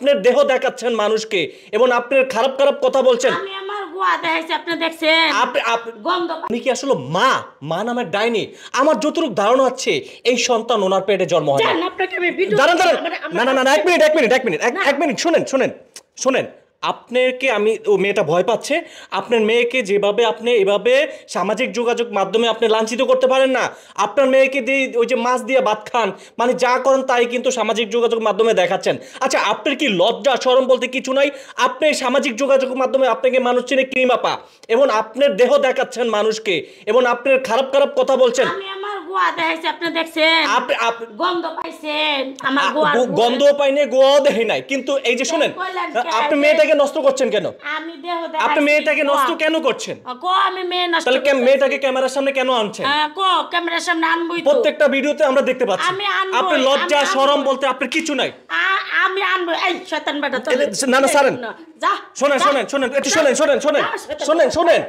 আপনার দেহ দেখাচ্ছেন মানুষকে এবং আপনার খারাপ খারাপ কথা বলছেন। আমি আমার গোয়া দেখাইছি, আপনি দেখছেন? গন্ধ। উনি কি আসলে মা? মা নামের ডাইনি? আমার যতটুকু ধারণা হচ্ছে এই সন্তান ওনার পেটে জন্ম হয় না। আপনাকে আমি ভিডিও দাঁড়ান না না না, এক মিনিট শুনেন। আপনাকে আমি, ও মেয়েটা ভয় পাচ্ছে। আপনার মেয়েকে যেভাবে আপনি এভাবে সামাজিক যোগাযোগ মাধ্যমে আপনি লাঞ্ছিত করতে পারেন না। আপনার মেয়েকে দিয়ে ওই যে মাছ দিয়ে ভাত খান, মানে যা করেন তাই কিন্তু সামাজিক যোগাযোগ মাধ্যমে দেখাচ্ছেন। আচ্ছা, আপনার কি লজ্জা শরম বলতে কিছু নাই? আপনি সামাজিক যোগাযোগ মাধ্যমে আপনাকে মানুষ চিনে ক্রিম আপা, এবং আপনার দেহ দেখাচ্ছেন মানুষকে এবং আপনার খারাপ খারাপ কথা বলছেন। আমি আমার গোয়া দেখাইছি, আপনি দেখছেন? গন্ধ পাইছেন? আমার গোয়া গন্ধ পাইনি, গোয়াও দেখি নাই। কিন্তু এই যে শুনেন, আপনি মেয়েটাকে নষ্ট করছেন কেন? আমি দেহ দেখাইছি। আপনি মেয়েটাকে নষ্ট কেন করছেন? আমি মেয়ে নষ্ট। তাহলে মেয়েটাকে ক্যামেরার সামনে কেন আনছেন? ক্যামেরার সামনে আনবই তো। প্রত্যেকটা ভিডিওতে আমরা দেখতে পাচ্ছি আপনি লজ্জা শরম বলতে আপনার কিছু নাই। আমি আনবো। এই শয়তান বেটা, না না ছাড়েন। যা। শুনেন একটু শুনেন।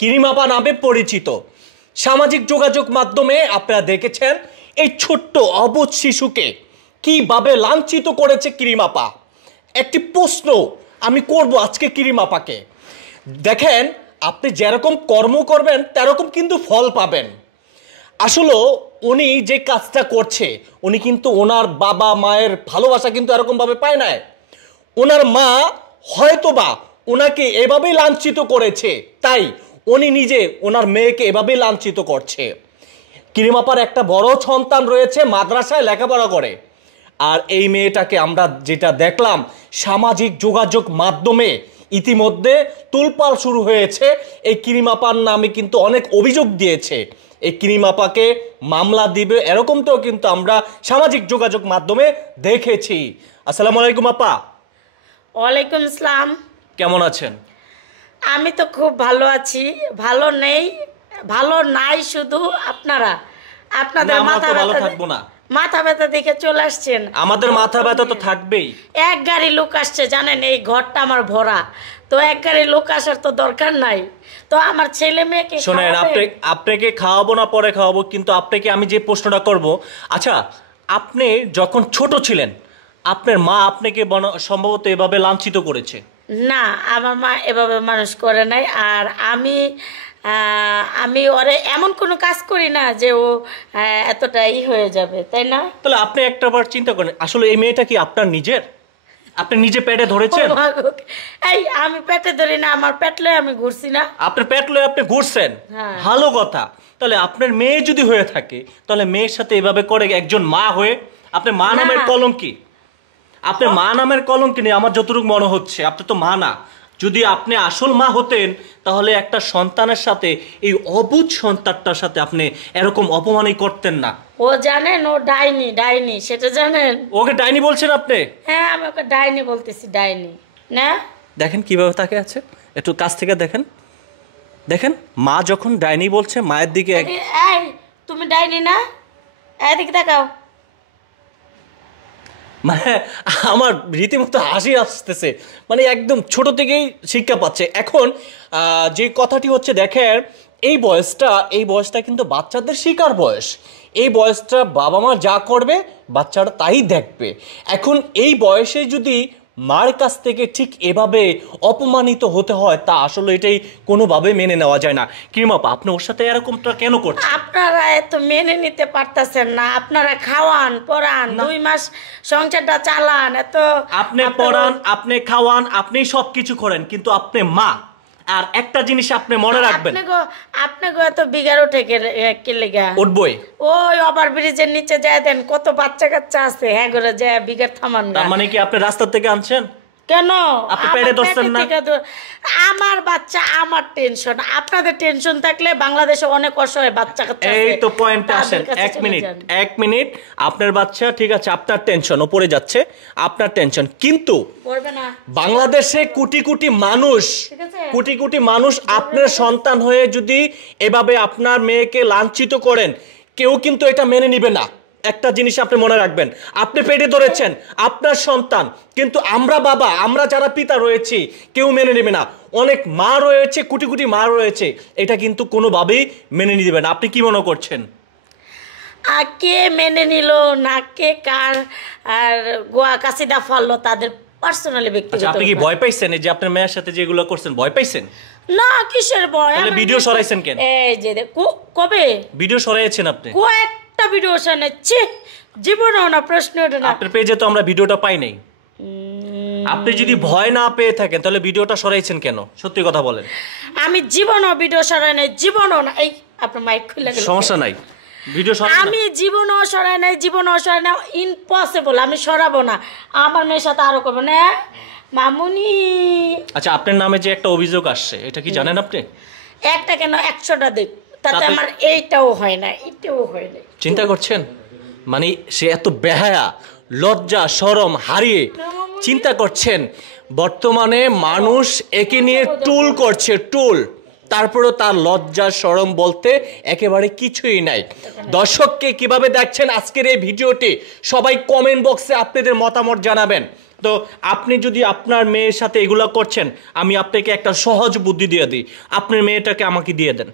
ক্রিম আপা নামে পরিচিত সামাজিক যোগাযোগ মাধ্যমে আপনারা দেখেছেন এই ছোট্ট অবুঝ শিশুকে কিভাবে লাঞ্ছিত করেছে ক্রিম আপা। একটি প্রশ্ন আমি করব আজকে ক্রিম আপাকে। দেখেন, আপনি যেরকম কর্ম করবেন তেরকম কিন্তু ফল পাবেন। আসলে উনি যে কাজটা করছে, উনি কিন্তু ওনার বাবা মায়ের ভালোবাসা কিন্তু এরকম ভাবে পায় না। ওনার মা হয়তোবা ওনাকে এভাবেই লাঞ্ছিত করেছে, তাই উনি নিজে ওনার মেয়েকে এভাবেই লাঞ্ছিত করছে। ক্রিম আপার একটা বড় সন্তান রয়েছে, মাদ্রাসায় লেখাপড়া করে। আর এই মেয়েটাকে আমরা যেটা দেখলাম সামাজিক যোগাযোগ মাধ্যমে ইতিমধ্যে তুলপাল শুরু হয়েছে। এই ক্রিম আপার নামে কিন্তু অনেক অভিযোগ দিয়েছে। এই ক্রিম আপাকে মামলা দিবে এরকমটাও কিন্তু আমরা সামাজিক যোগাযোগ মাধ্যমে দেখেছি। আসসালামু আলাইকুম আপা। ওয়ালাইকুম আসসালাম। কেমন আছেন? আমি তো খুব ভালো আছি। ভালো নেই, ভালো নাই শুধু আপনাদের মাথা ব্যথা দেখে চলে আসছেন। আমাদের মাথা ব্যথা তো থাকবেই। এক গাড়ি লোক আসছে, জানেন এই ঘরটা আমার ভরা, তো এক গাড়ি লোক আসার তো দরকার নাই। তো আমার ছেলে মেয়েকে শোনেন, আপনাকে খাওয়াবো না পরে খাওয়াবো, কিন্তু আপনাকে আমি যে প্রশ্নটা করব, আচ্ছা আপনি যখন ছোট ছিলেন আপনার মা আপনাকে সম্ভবত এভাবে লাঞ্ছিত করেছে? না, আমার মা এভাবে মানুষ করে নাই। আর আমি ওরে এমন কোনো কাজ করি না যে ও এতটাই হয়ে যাবে, তাই না? তাহলে আপনি একটাবার চিন্তা করেন, আসলে এই মেয়েটা কি আপনার নিজের? আপনি নিজে পেটে ধরেছেন? এই আমি পেটে ধরি না, আমার পেট লয়ে আমি ঘুরছি না। আপনার পেট লয়ে আপনি ঘুরছেন, ভালো কথা। তাহলে আপনার মেয়ে যদি হয়ে থাকে তাহলে মেয়ের সাথে এভাবে করে একজন মা হয়ে আপনি মা নামের কলঙ্কি, আপনি মা নামের কলঙ্কি নেই আমার যতটুকু মনে হচ্ছে। আপনি তো মা না। যদি আপনি আসল মা হতেন তাহলে একটা সন্তানের সাথে, এই অবুঝ সন্তানটার সাথে আপনি এরকম অপমানই করতেন না। ও জানেন ও ডাইনি, সেটা জানেন? ওকে ডাইনি বলছেন আপনি? হ্যাঁ, আমি ওকে ডাইনি বলতেছি। ডাইনি না? দেখেন কিভাবে তাকে আছে, একটু কাছ থেকে দেখেন মা যখন ডাইনি বলছে মায়ের দিকে। এই তুমি ডাইনি না? এদিকে তাকাও। মানে আমার রীতিমতো হাসি আসতেছে, মানে একদম ছোট থেকেই শিক্ষা পাচ্ছে। এখন যে কথাটি হচ্ছে, দেখেন এই বয়সটা কিন্তু বাচ্চাদের শিকার বয়স। এই বয়সটা বাবা মা যা করবে বাচ্চারা তাই দেখবে। এখন এই বয়সে যদি মার কাছ থেকে ঠিক এভাবে অপমানিত হতে হয়, তা আসলে এটাই কোনোভাবে মেনে নেওয়া যায় না। কিমাপা, আপনি ওর সাথে এরকমটা কেন করছেন? আপনারা এত মেনে নিতে পারতেছেন না। আপনারা খাওয়ান পরান, 2 মাস সংসারটা চালান, এত আপনি পরান, আপনি খাওয়ান, আপনি সবকিছু করেন, কিন্তু আপনি মা। আর একটা জিনিস আপনি মনে রাখবেন, আপনাকে এত বিঘার উঠে কে লেগা উঠবই। ওই ওভার ব্রিজের নিচে যায় দেন, কত বাচ্চা কাচ্চা আছে, হ্যাঁ করে যায় বিঘার থামান। তার মানে কি আপনি রাস্তা থেকে আনছেন? কেন? আপনি পেটে ধরছেন না? আমার বাচ্চা, আমার টেনশন। আপনাদের টেনশন থাকলে বাংলাদেশে অনেক অসহায় বাচ্চা কাচ্চা আছে। এই তো পয়েন্টে আসেন। এক মিনিট। আপনার বাচ্চা ঠিক আছে, আপনার টেনশন উপরে যাচ্ছে, আপনার টেনশন, কিন্তু বাংলাদেশে কোটি কোটি মানুষ আপনার সন্তান হয়ে যদি এভাবে আপনার মেয়েকে লাঞ্ছিত করেন, কেউ কিন্তু এটা মেনে নিবে না। একটা জিনিস আপনি মনে রাখবেন, আপনি পেটে ধরেছেন আপনার সন্তান, কিন্তু আমরা বাবা, আমরা যারা পিতা রয়েছি কেউ মেনে নেবে না। অনেক মা রয়েছে, কোটি মা রয়েছে, এটা কিন্তু কোনোভাবেই মেনে নিবে না। আপনি কি মনে করছেন? কে মেনে নিল না, কে কার আর গোয়া কাশিদা ফললো তাদের পার্সোনালি ব্যক্তিগত। আপনি কি ভয় পাইছেন এই যে আপনার মেয়ের সাথে যেগুলো করছেন, ভয় পাইছেন? না, কিসের ভয়? তাহলে ভিডিও সরাইছেন কেন? এই যে কবে ভিডিও সরাইছেন আপনি? কয়েকটা ভিডিও সরাইছি, জীবনেও না, প্রশ্ন ওঠে না। আপনার পেজে তো আমরা ভিডিওটা পাই নাই। আপনি যদি ভয় না পেয়ে থাকেন তাহলে ভিডিওটা সরাইছেন কেন? সত্যি কথা বলেন। আমি জীবনও ভিডিও সরাই নাই, জীবনও না। এই আপনার মাইক খুলে গেল। সমস্যা নাই, ভিডিও সরাই না। আমি জীবনও সরাই নাই, জীবনও সরাই না, ইম্পসিবল। আমি সরাবো না। আমার মেয়ের সাথে আরো করবো না, মামুনি। আচ্ছা, আপনার নামে যে একটা অভিযোগ আসছে, এটা কি জানেন আপনি? একটা কেন 100টা দেখ, তাতে আমার এইটাও হয় না, এটাও হয় না। চিন্তা করছেন? মানে সে এত বেহায়া, লজ্জা শরম হারিয়ে চিন্তা করছেন বর্তমানে মানুষ একে নিয়ে টুল করছে, টুল। তারপরেও তার লজ্জা শরম বলতে একেবারে কিছুই নাই। দর্শককে কিভাবে দেখছেন আজকের এই ভিডিওটি সবাই কমেন্ট বক্সে আপনাদের মতামত জানাবেন। তো আপনি যদি আপনার মেয়ের সাথে এগুলো করছেন, আমি আপনাকে একটা সহজ বুদ্ধি দিয়ে দিই, আপনার মেয়েটাকে আমাকে দিয়ে দেন।